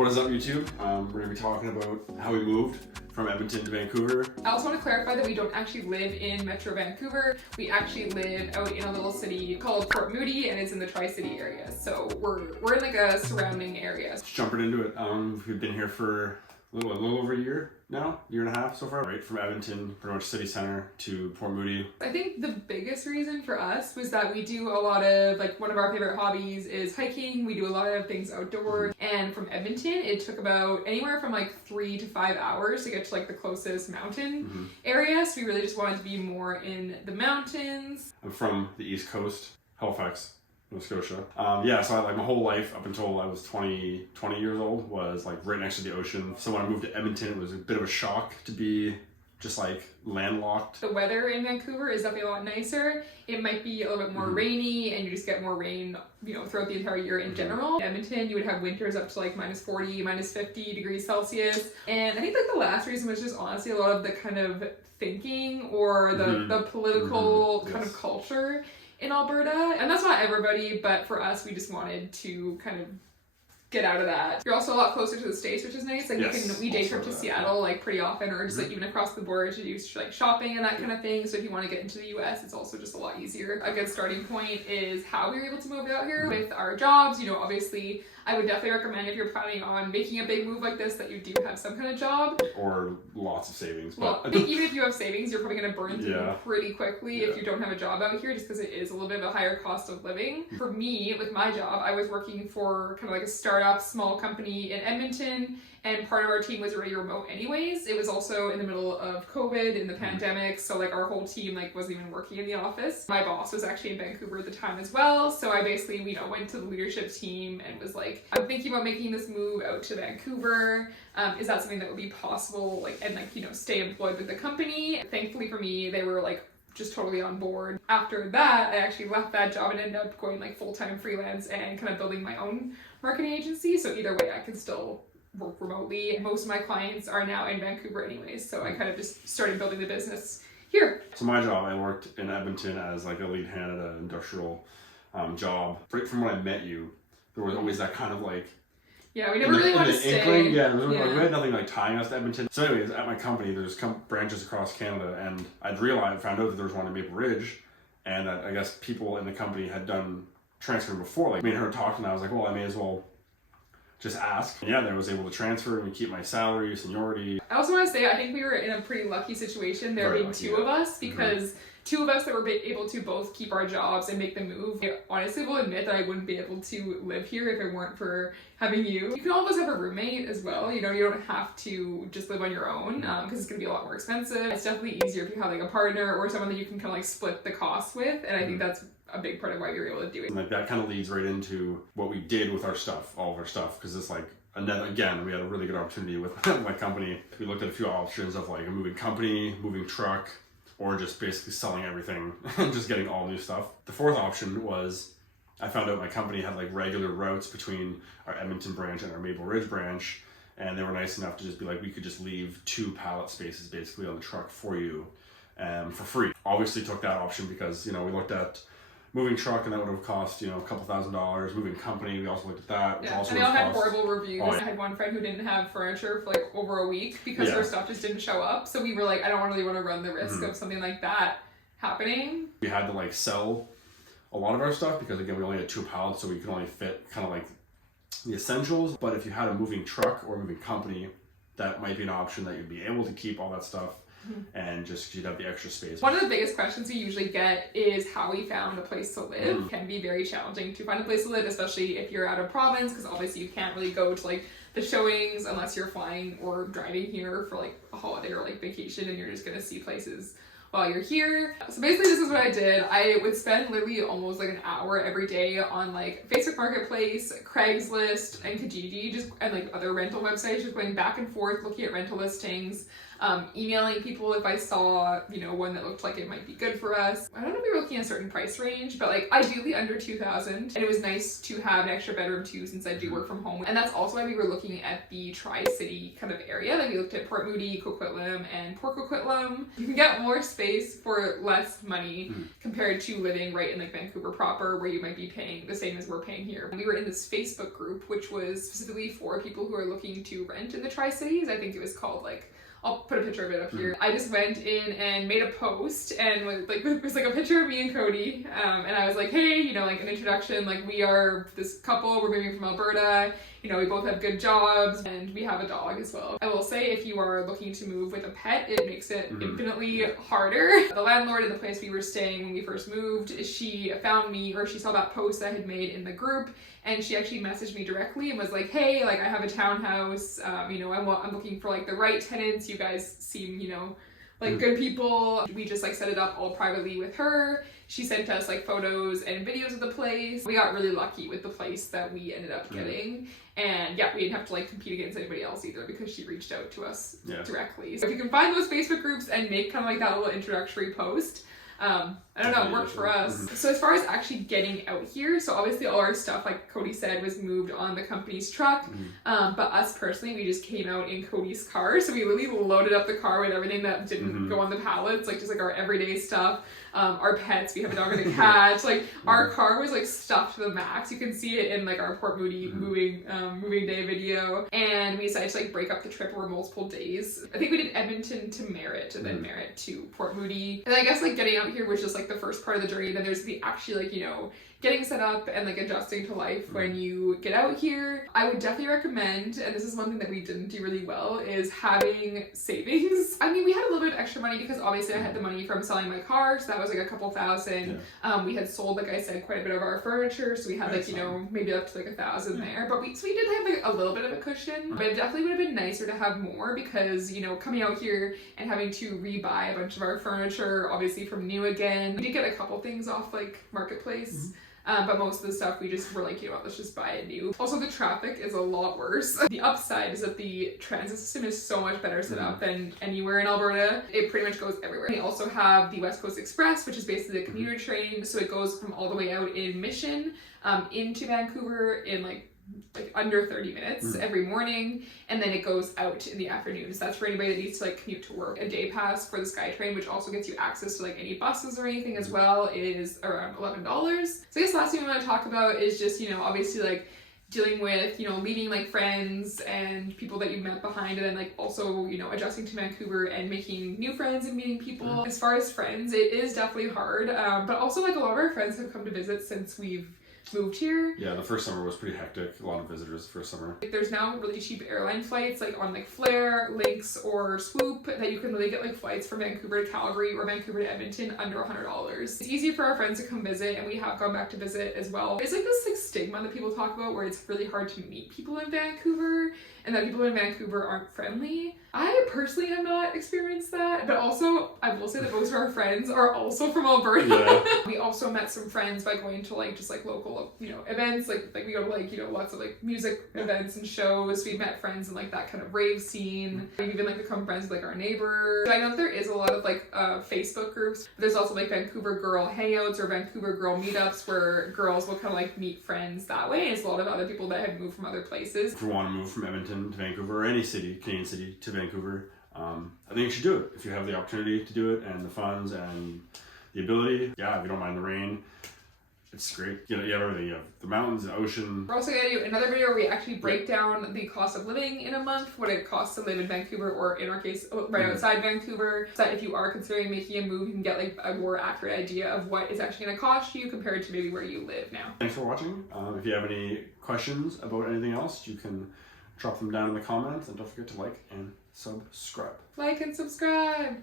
What is up, YouTube? We're going to be talking about how we moved from Edmonton to Vancouver. I also want to clarify that we don't actually live in Metro Vancouver. We actually live out in a little city called Port Moody, and it's in the Tri-City area. So we're in like a surrounding area. Just jumping into it. We've been here for a little over a year now, year and a half so far. Right from Edmonton, pretty much city center, to Port Moody. I think the biggest reason for us was that we do a lot of, like, one of our favorite hobbies is hiking. We do a lot of things outdoors. And from Edmonton, it took about anywhere from like 3 to 5 hours to get to like the closest mountain area. So we really just wanted to be more in the mountains. I'm from the East Coast, Halifax, Nova Scotia. So I, like, my whole life up until I was 20 years old was like right next to the ocean. So when I moved to Edmonton, it was a bit of a shock to be just like landlocked. The weather in Vancouver is definitely a lot nicer. It might be a little bit more rainy, and you just get more rain, you know, throughout the entire year in general. In Edmonton, you would have winters up to like -40, -50 degrees Celsius. And I think like the last reason was just honestly a lot of the kind of thinking or the political kind of culture in Alberta. And that's not everybody, but for us, we just wanted to kind of get out of that. You're also a lot closer to the States, which is nice. Like we day trip to Seattle like pretty often, or just like even across the border to do like shopping and that kind of thing. So if you want to get into the US, it's also just a lot easier. A good starting point is how we were able to move out here with our jobs. You know, obviously I would definitely recommend if you're planning on making a big move like this that you do have some kind of job. Or lots of savings. Well, I think even if you have savings, you're probably going to burn through pretty quickly if you don't have a job out here, just because it is a little bit of a higher cost of living. For me, with my job, I was working for kind of like a startup small company in Edmonton, and part of our team was already remote anyways. It was also in the middle of COVID, in the pandemic, so like our whole team like wasn't even working in the office. My boss was actually in Vancouver at the time as well, so I basically, you know, went to the leadership team and was like, I'm thinking about making this move out to Vancouver. Is that something that would be possible, like, and like, you know, stay employed with the company? Thankfully for me, they were like just totally on board. After that, I actually left that job and ended up going like full-time freelance and kind of building my own marketing agency. So either way, I can still work remotely. Most of my clients are now in Vancouver anyways, so I kind of just started building the business here. So my job, I worked in Edmonton as like a lead hand at an industrial job. Right from when I met you, there was always that kind of like, we never really wanted to stay. We had nothing like tying us to Edmonton. So anyways, at my company, there's branches across Canada, and I'd found out that there was one in Maple Ridge, and that I guess people in the company had done transfer before. Like, me and her talked, and I was like, well, I may as well just ask. And I was able to transfer and keep my salary, seniority. I also want to say, I think we were in a pretty lucky situation, there being two of us, because two of us that were able to both keep our jobs and make the move. I honestly will admit that I wouldn't be able to live here if it weren't for having you. You can always have a roommate as well. You know, you don't have to just live on your own, because it's going to be a lot more expensive. It's definitely easier if you have like a partner or someone that you can kind of like split the costs with, and I think that's a big part of why you're able to do it. And like that kind of leads right into what we did with our stuff, all of our stuff, because it's like, again, we had a really good opportunity with my company. We looked at a few options of like a moving company, moving truck, or just basically selling everything and just getting all new stuff. The fourth option was, I found out my company had like regular routes between our Edmonton branch and our Maple Ridge branch, and they were nice enough to just be like, we could just leave 2 pallet spaces basically on the truck for you for free. Obviously took that option because, you know, we looked at moving truck, and that would have cost, you know, a couple $1,000s. Moving company, we also looked at that. Yeah, and they all had horrible reviews. I had one friend who didn't have furniture for like over a week because her stuff just didn't show up. So we were like, I don't really want to run the risk of something like that happening. We had to like sell a lot of our stuff because, again, we only had 2 pallets, so we could only fit kind of like the essentials. But if you had a moving truck or a moving company, that might be an option that you'd be able to keep all that stuff. And just you'd have the extra space. One of the biggest questions we usually get is how we found a place to live. It can be very challenging to find a place to live, especially if you're out of province, because obviously you can't really go to like the showings unless you're flying or driving here for like a holiday or like vacation, and you're just gonna see places while you're here. So basically this is what I did. I would spend literally almost like an hour every day on like Facebook Marketplace, Craigslist, and Kijiji, and like other rental websites, just going back and forth, looking at rental listings, emailing people if I saw, you know, one that looked like it might be good for us. I don't know if we were looking at a certain price range, but like ideally under 2,000. And it was nice to have an extra bedroom too, since I do work from home. And that's also why we were looking at the Tri-City kind of area. Like we looked at Port Moody, Coquitlam, and Port Coquitlam. You can get more space space for less money compared to living right in like Vancouver proper, where you might be paying the same as we're paying here. We were in this Facebook group, which was specifically for people who are looking to rent in the Tri-Cities. I think it was called like, I'll put a picture of it up here. I just went in and made a post, and it was like a picture of me and Cody, and I was like, hey, you know, like an introduction, like we are this couple, we're moving from Alberta, you know, we both have good jobs, and we have a dog as well. I will say, if you are looking to move with a pet, it makes it infinitely harder. The landlord in the place we were staying when we first moved, she found me, or she saw that post I had made in the group, and she actually messaged me directly and was like, hey, like I have a townhouse, you know, I'm looking for like the right tenants. You guys seem, you know, like good people. We just like set it up all privately with her. She sent us like photos and videos of the place. We got really lucky with the place that we ended up getting. And yeah, we didn't have to like compete against anybody else either, because she reached out to us directly. So if you can find those Facebook groups and make kind of like that little introductory post, I don't know, it worked for us. So as far as actually getting out here, so obviously all our stuff, like Cody said, was moved on the company's truck. But us personally, we just came out in Cody's car. So we literally loaded up the car with everything that didn't go on the pallets, like just like our everyday stuff. Our pets, we have a dog and a cat. Like our car was like stuffed to the max. You can see it in like our Port Moody moving day video. And we decided to like break up the trip over multiple days. I think we did Edmonton to Merritt, and then Merritt to Port Moody. And I guess like getting out here was just like the first part of the journey. Then there's the actually like, you know, getting set up and like adjusting to life when you get out here. I would definitely recommend, and this is one thing that we didn't do really well, is having savings. I mean, we had a little bit of extra money because obviously I had the money from selling my car, so that was like a couple thousand. We had sold, like I said, quite a bit of our furniture, so we had like, you know, maybe up to like 1,000 there. But we did have like a little bit of a cushion, but it definitely would have been nicer to have more, because, you know, coming out here and having to rebuy a bunch of our furniture, obviously from new again. We did get a couple things off like Marketplace. But most of the stuff we just were like, you know what, let's just buy it new. Also, the traffic is a lot worse. The upside is that the transit system is so much better set up than anywhere in Alberta. It pretty much goes everywhere. We also have the West Coast Express, which is basically a commuter train. So it goes from all the way out in Mission into Vancouver in like under 30 minutes every morning, and then it goes out in the afternoon. So that's for anybody that needs to like commute to work. A day pass for the SkyTrain, which also gets you access to like any buses or anything as well, is around $11. So I guess the last thing we want to talk about is just, you know, obviously like dealing with, you know, leaving like friends and people that you met behind, and then like also, you know, adjusting to Vancouver and making new friends and meeting people. As far as friends, it is definitely hard, but also like a lot of our friends have come to visit since we've moved here. Yeah, the first summer was pretty hectic. A lot of visitors the first summer. There's now really cheap airline flights like on like Flair, Lynx, or Swoop that you can really get like flights from Vancouver to Calgary or Vancouver to Edmonton under $100. It's easy for our friends to come visit, and we have gone back to visit as well. It's like this like stigma that people talk about where it's really hard to meet people in Vancouver, and that people in Vancouver aren't friendly. I personally have not experienced that, but also I will say that most of our friends are also from Alberta. We also met some friends by going to like just like local, you know, events. Like we go to like, you know, lots of like music events and shows. We met friends in like that kind of rave scene. We've even like become friends with like our neighbors. I know that there is a lot of like Facebook groups. But there's also like Vancouver girl hangouts or Vancouver girl meetups where girls will kind of like meet friends that way. And it's a lot of other people that have moved from other places. If you want to move from Edmonton to Vancouver, or any city, Canadian city, to Vancouver, I think you should do it if you have the opportunity to do it and the funds and the ability. Yeah, if you don't mind the rain, it's great. You know, you have everything. You have the mountains, the ocean. We're also going to do another video where we actually break down the cost of living in a month, what it costs to live in Vancouver, or in our case, right outside Vancouver, so that if you are considering making a move, you can get like a more accurate idea of what it's actually going to cost you compared to maybe where you live now. Thanks for watching. If you have any questions about anything else, you can drop them down in the comments, and don't forget to like and subscribe. Like and subscribe.